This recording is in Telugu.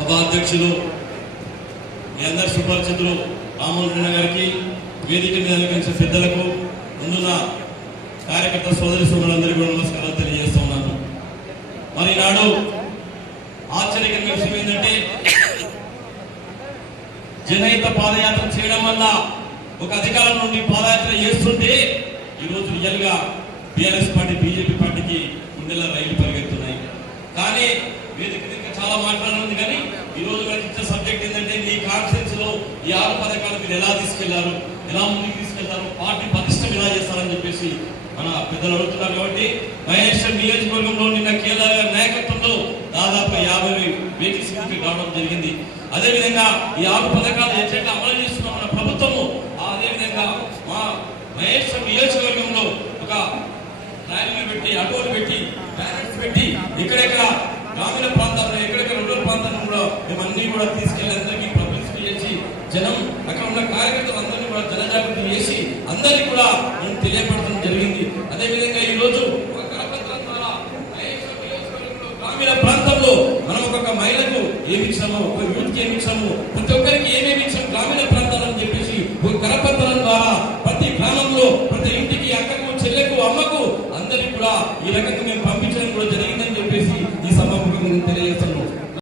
సభా అధ్యక్షులు మీ అందరి సుపరిచితులు రామోజన్ గారికి, వేదిక మీద అలంకరించిన పెద్దలకు, ముందున్న కార్యకర్త సోదరి సోదరులందరికీ కూడా నమస్కారాలు తెలియజేస్తున్నాను. మరి నాడు ఆశ్చర్యకరమైన విషయం ఏంటంటే, జనహిత పాదయాత్ర చేయడం వల్ల ఒక అధికారం నుండి పాదయాత్ర చేస్తుంటే ఈరోజు రియల్ గా బీఆర్ఎస్ పార్టీ, బీజేపీ పార్టీకి గుండెల రైలు పరిగెత్తున్నాయి. కానీ వేదిక దగ్గర చాలా మాట్లాడాలి. కానీ ఈ రోజు మనకి ఇచ్చే సబ్జెక్ట్ ఏంటంటే, మీ కాన్ఫరెన్స్ లో ఈ 6 పథకాలు మీరు ఎలా తీసుకెళ్లారు, ఎలా ముందుకు తీసుకెళ్తారు, పార్టీ పటిష్టం ఎలా చేస్తారని చెప్పేసి మన పెద్దలు అడుగుతున్నారు. కాబట్టి మహేశ్వర్ నియోజకవర్గంలో నిన్న కేంద్ర నాయకత్వంలో దాదాపు 50 వెహికల్స్ రావడం జరిగింది. అదేవిధంగా ఈ 6 పథకాలు ఎట్లా అమలు చేస్తున్నాం మన ప్రభుత్వము, అదేవిధంగా మా మహేశ్వర్ నియోజకవర్గంలో ఒక ర్యాలీలు పెట్టి, అటోలు పెట్టి, బ్యానర్స్ పెట్టి, ఎక్కడెక్కడ గ్రామీణ ప్రాంతాల్లో, ఎక్కడెక్కడ రూరల్ ప్రాంతాలను కూడా మేమన్నీ కూడా తీసుకెళ్లి అందరికీ పబ్లిసిటీ చేసి, జనం అక్కడ ఉన్న కార్యకర్తలు అందరినీ కూడా జనజాగృతి చేసి అందరినీ కూడా మేము తెలియపడటం జరిగింది. అదేవిధంగా ఈ రోజు ఒక కరపత్రం ద్వారా మహేశ్వర్ నియోజకవర్గంలో గ్రామీణ ప్రాంతంలో మనం ఒక మహిళకు ఏమి ఇచ్చాము, ఒక యూత్కి ఏమి ఇచ్చాము, ప్రతి ఒక్కరికి ఏమేమి ఇచ్చాము గ్రామీణ ప్రాంతాలని చెప్పేసి ఒక కరపత్రం ద్వారా ప్రతి గ్రామంలో ప్రతి ఇంటికి, అక్కకు, చెల్లెకు, అమ్మకు అందరికి కూడా ఈ రకంగా మేము పంపించడం కూడా జరిగిందని చెప్పేసి ఈ సభాముఖంగా తెలియజేస్తాం.